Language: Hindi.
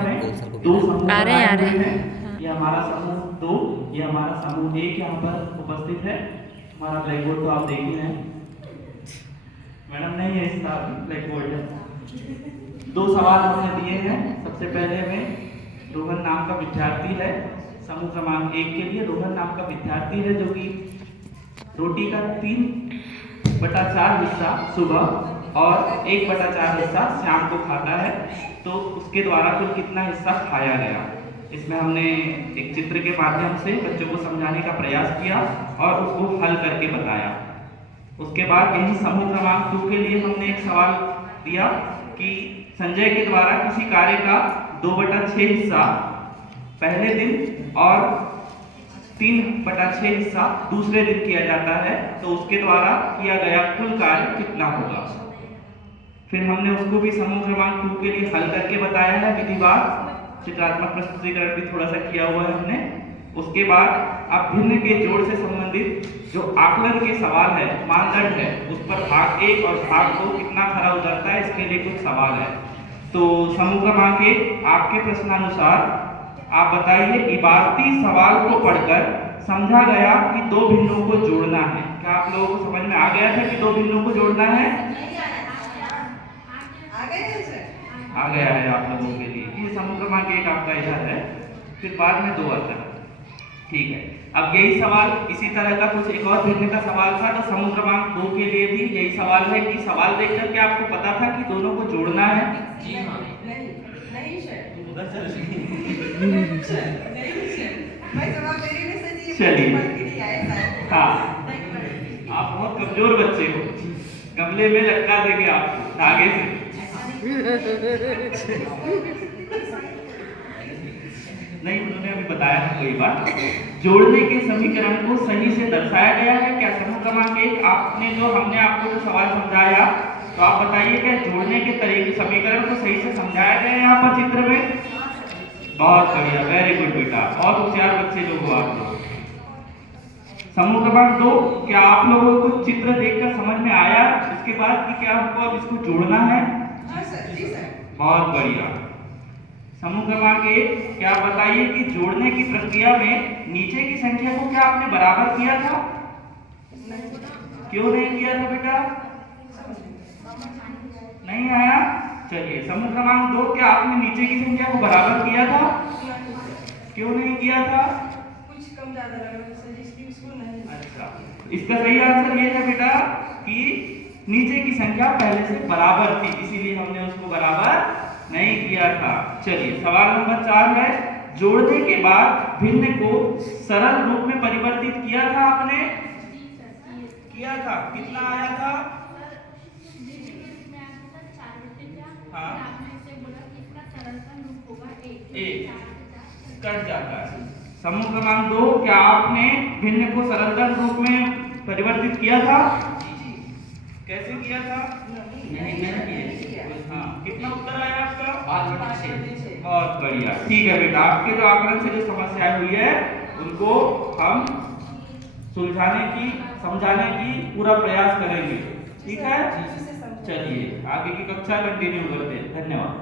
दो समूह बनाए हुए हैं। ये हमारा समूह 2, ये हमारा समूह 1 यहाँ पर उपस्थित है। हमारा ब्लैक बोर्ड तो आप देख ही रहे हैं, मैडम नहीं है इसका ब्लैक बोर्ड है। 2 सवाल हमने दिए हैं। सबसे पहले में रोहन नाम का विद्यार्थी है, समूह क्रमांक 1 के लिए रोहन नाम का विद्यार्थी है जो कि रोटी का 3/4 हिस्सा सुबह और 1/4 हिस्सा शाम को खाता है। तो उसके द्वारा कुल कितना हिस्सा खाया गया, इसमें हमने एक चित्र के माध्यम से बच्चों को समझाने का प्रयास किया और उसको हल करके बताया। उसके बाद यही समूह क्रमांक 2 के लिए हमने एक सवाल दिया कि संजय के द्वारा किसी कार्य का 2/6 हिस्सा पहले दिन और 3/6 हिस्सा दूसरे दिन किया जाता है, तो उसके द्वारा किया गया कुल कार्य कितना होगा। फिर हमने उसको भी समूह क्रमांक 2 के लिए हल करके बताया है विधिवार, चित्रात्मक प्रस्तुतिकरण भी थोड़ा सा किया हुआ है हमने। उसके बाद अब भिन्न के जोड़ से संबंधित जो आकलन के सवाल है, मानदंड है, उस पर भाग 1 और भाग 2 कितना खरा उतरता है, इसके लिए कुछ सवाल है। तो समूह क्रमांक 1 आपके प्रश्नानुसार आप बताइए, इबारती सवाल को पढ़कर समझा गया कि 2 भिन्नों को जोड़ना है। क्या आप लोगों को समझ में आ गया था कि 2 भिन्नों को जोड़ना है? आ गया है आप लोगों के लिए। ये समूह क्रमांक 1 आपका इधर है, फिर बाद में 2 आता है। ठीक है, अब यही सवाल इसी तरह का कुछ एक और भिन्न का सवाल था, तो समूह क्रमांक 2 के लिए भी यही सवाल है कि सवाल देखकर क्या आपको पता था कि दोनों को जोड़ना है? जी हाँ। नहीं नहीं चलिए, हाँ आप बहुत कमजोर बच्चे हो, गमले में लटका देंगे आपको धागे से। नहीं, उन्होंने अभी बताया था कोई बात। जोड़ने के समीकरण को सही से दर्शाया गया है क्या? समूह क्रमांक 1 आपने जो हमने आपको जो सवाल समझाया, तो आप बताइए क्या जोड़ने के तरीके समीकरण को सही से समझाया गया है यहाँ पर चित्र में? बहुत बढ़िया, वेरी गुड बेटा, बहुत होशियार बच्चे लोग हो आप लोग। समूह क्रमांक 2, क्या आप लोगों को चित्र देखकर समझ में आया इसके बाद कि क्या हमको अब इसको जोड़ना है? बहुत बढ़िया। समूह क्रमांक 1, क्या बताइए कि जोड़ने की प्रक्रिया में नीचे की संख्या को क्या आपने बराबर किया था? क्यों नहीं किया था बेटा? नहीं आया? चलिए, समूह क्रमांक 2, क्या आपने नीचे की संख्या को बराबर किया था? क्यों नहीं किया था? कुछ कम ज्यादा लगा उसको नहीं। अच्छा, इसका सही आंसर ये है बेटा कि नीचे की संख्या पहले से बराबर थी, इसीलिए हमने उसको बराबर नहीं किया था। चलिए, सवाल नंबर 4 है, जोड़ने के बाद भिन्न को सरल रूप में परिवर्तित किया था आपने? किया था, कितना आया था? हाँ, 1 कट जाता है। समूह क्रमांक 2, क्या आपने भिन्न को सरलतम रूप में परिवर्तित किया था? कैसे किया था? हाँ, कितना उत्तर आया आपका? 5/6। बहुत बढ़िया, ठीक है बेटा, आपके जो आकलन से जो समस्या हुई है उनको हम सुलझाने की, समझाने की पूरा प्रयास करेंगे। ठीक है, चलिए आगे की कक्षा कंटिन्यू करते हैं। धन्यवाद।